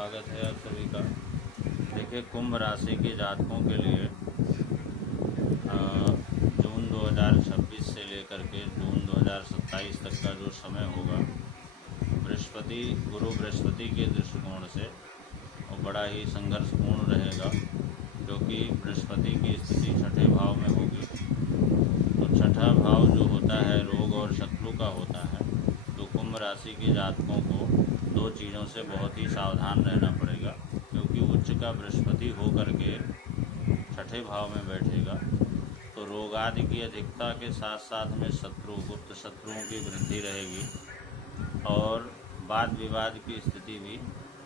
स्वागत है आप सभी का। देखिए, कुंभ राशि के जातकों के लिए जून 2026 से लेकर के जून 2027 तक का जो समय होगा, गुरु बृहस्पति के दृष्टिकोण से वो बड़ा ही संघर्षपूर्ण रहेगा, क्योंकि बृहस्पति की स्थिति छठे भाव में होगी। तो छठा भाव जो होता है रोग और शत्रु का होता है। तो कुंभ राशि के जातकों को दो चीज़ों से बहुत ही सावधान रहना पड़ेगा, क्योंकि उच्च का बृहस्पति हो करके छठे भाव में बैठेगा। तो रोग आदि की अधिकता के साथ साथ में गुप्त शत्रुओं की वृद्धि रहेगी और वाद विवाद की स्थिति भी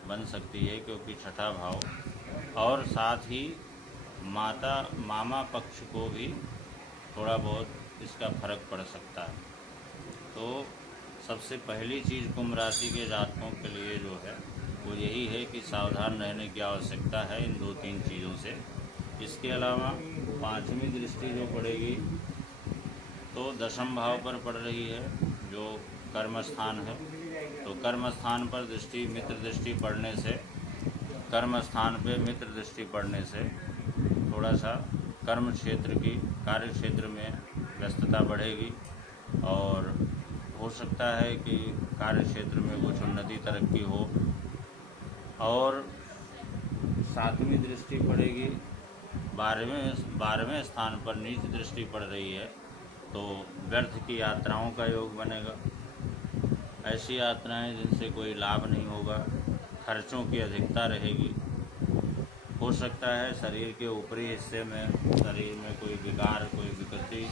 बन सकती है, क्योंकि छठा भाव। और साथ ही मामा पक्ष को भी थोड़ा बहुत इसका फर्क पड़ सकता है। तो सबसे पहली चीज़ कुंभ राशि के जातकों के लिए जो है वो यही है कि सावधान रहने की आवश्यकता है इन दो तीन चीज़ों से। इसके अलावा पांचवी दृष्टि जो पड़ेगी तो दशम भाव पर पड़ रही है, जो कर्म स्थान है। तो कर्म स्थान पर दृष्टि मित्र दृष्टि पड़ने से थोड़ा सा कर्म क्षेत्र की कार्य क्षेत्र में व्यस्तता बढ़ेगी और हो सकता है कि कार्य क्षेत्र में कुछ उन्नति तरक्की हो। और सातवीं दृष्टि पड़ेगी 12वें स्थान पर नीच दृष्टि पड़ रही है, तो व्यर्थ की यात्राओं का योग बनेगा। ऐसी यात्राएं जिनसे कोई लाभ नहीं होगा, खर्चों की अधिकता रहेगी। हो सकता है शरीर के ऊपरी हिस्से में शरीर में कोई विकार, कोई विकृति,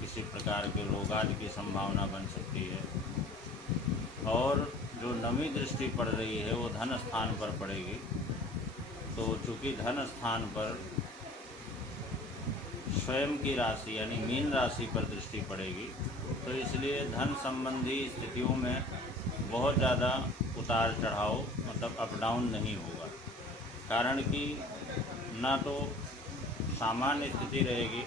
किसी प्रकार के रोग आदि की संभावना बन सकती है। और जो नवीं दृष्टि पड़ रही है वो धन स्थान पर पड़ेगी। तो चूँकि धन स्थान पर स्वयं की राशि यानी मीन राशि पर दृष्टि पड़ेगी, तो इसलिए धन संबंधी स्थितियों में बहुत ज़्यादा उतार चढ़ाव मतलब अप डाउन नहीं होगा। कारण कि ना तो सामान्य स्थिति रहेगी,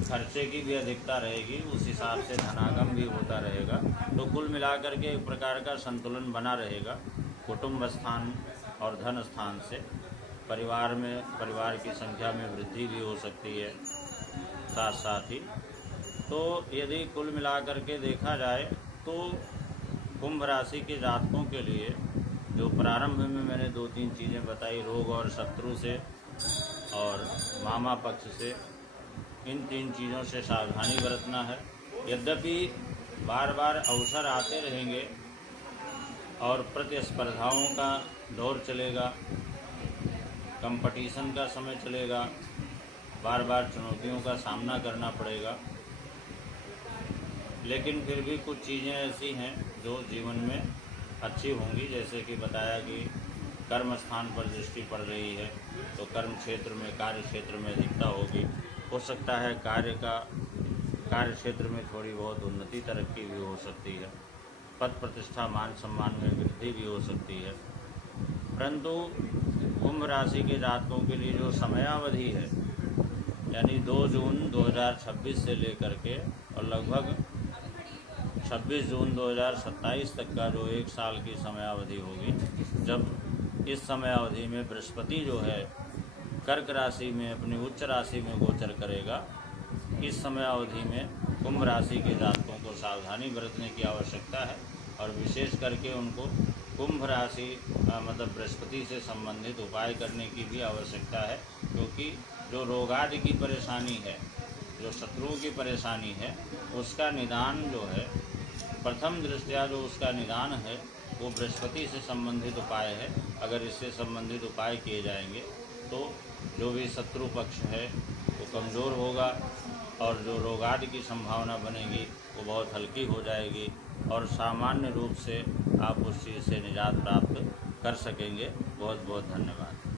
खर्चे की भी अधिकता रहेगी, उस हिसाब से धनागम भी होता रहेगा। तो कुल मिलाकर के एक प्रकार का संतुलन बना रहेगा। कुटुंब स्थान और धन स्थान से परिवार की संख्या में वृद्धि भी हो सकती है साथ ही। तो यदि कुल मिलाकर के देखा जाए तो कुंभ राशि के जातकों के लिए जो प्रारंभ में मैंने दो तीन चीज़ें बताई, रोग और शत्रु से और मामा पक्ष से, इन तीन चीज़ों से सावधानी बरतना है। यद्यपि बार बार अवसर आते रहेंगे और प्रतिस्पर्धाओं का दौर चलेगा, कंपटीशन का समय चलेगा, बार बार चुनौतियों का सामना करना पड़ेगा, लेकिन फिर भी कुछ चीज़ें ऐसी हैं जो जीवन में अच्छी होंगी। जैसे कि बताया कि कर्म स्थान पर दृष्टि पड़ रही है, तो कर्म क्षेत्र में कार्य क्षेत्र में अधिकता होगी। हो सकता है कार्य क्षेत्र में थोड़ी बहुत उन्नति तरक्की भी हो सकती है, पद प्रतिष्ठा मान सम्मान में वृद्धि भी हो सकती है। परंतु कुंभ राशि के जातकों के लिए जो समयावधि है यानी 2 जून 2026 से लेकर के और लगभग 26 जून 2027 तक का जो 1 साल की समयावधि होगी, जब इस समयावधि में बृहस्पति जो है कर्क राशि में अपनी उच्च राशि में गोचर करेगा, इस समयावधि में कुंभ राशि के जातकों को सावधानी बरतने की आवश्यकता है। और विशेष करके उनको कुंभ राशि मतलब बृहस्पति से संबंधित उपाय करने की भी आवश्यकता है, क्योंकि जो रोग आदि की परेशानी है, जो शत्रुओं की परेशानी है, उसका निदान जो है प्रथम दृष्टया जो उसका निदान है वो बृहस्पति से संबंधित उपाय है। अगर इससे संबंधित उपाय किए जाएंगे तो जो भी शत्रु पक्ष है वो कमज़ोर होगा और जो रोग आदि की संभावना बनेगी वो बहुत हल्की हो जाएगी और सामान्य रूप से आप उस चीज़ से निजात प्राप्त कर सकेंगे। बहुत बहुत धन्यवाद।